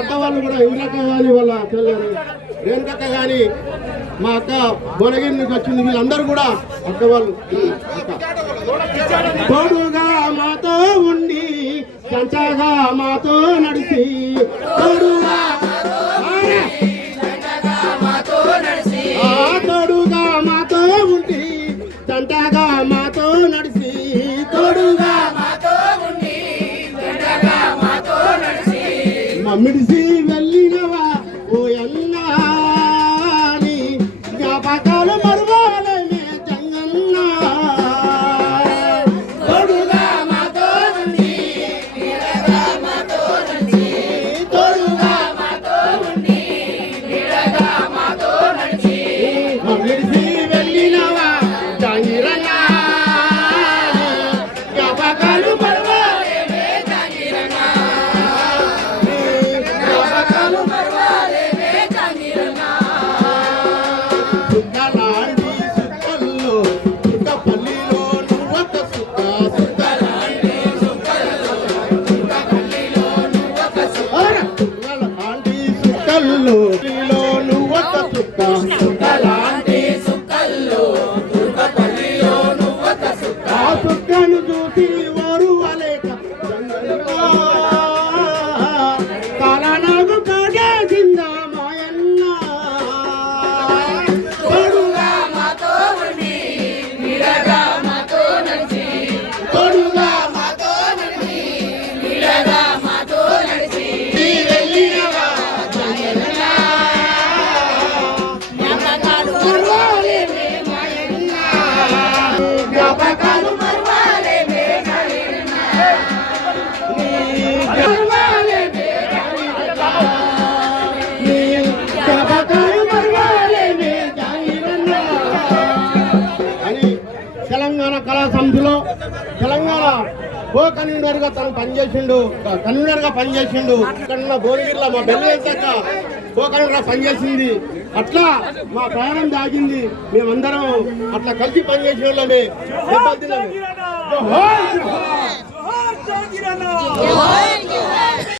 అక్క వాళ్ళు కూడా ఇంద్రక్క కానీ వాళ్ళ చెల్లెలు రేణుకక్క కానీ మా అక్క భువనగిరి నుంచి వచ్చింది, వీళ్ళందరూ కూడా అక్క వాళ్ళు. తోడుగా మాతో ఉండి చంచగా మాతో నడిచి తోడుగా మాతో ఉండి చంటగా మాతో నడిచి తోడుగా మమ్మిడిసి వెళ్ళినవా ఓ అన్నా నీ జ్ఞాపకాలు మరువాలమే జంగన్నా. తోడుగా మాతో ఉండి తోడుగా మాతో ఉండి మమ్మిడిసి వెళ్ళినవా జంగిరన్నా జ్ఞాపకాలు మరువాలమే జంగిరన్నా. సుక్కను చూసి ఓరువలేక కాలనాగు కాగేసిందా మాయన్న. తోడుగా మాతో ఉండి నీడగా మాతో నడిచి తోడుగా మాతో ఉండి నీడగా మాతో నడిచి వెళ్ళినవా జంగన్నా జ్ఞాపకాలు మరువాలేమే మాయన్న. జ్ఞాపకాలు మరువాలేమే మాయన్న. మరువాలేమే జ్ఞాపకాలు మరువాలేమే జంగన్నా అని తెలంగాణ కళా సమితిలో తెలంగాణ కో కన్వీనర్ గా తను పనిచేసిండు, కన్వీనర్ గా పనిచేసిండు. ఇక్కడ భువనగిరిలో మా బెల్లి వెళ్తాక కో కన్వీనర్ గా పనిచేసింది. అట్లా మా ప్రయాణం దాగింది. మేమందరం అట్లా కలిసి పనిచేసిన వాళ్ళమే. దెబ్బతిన్నాము.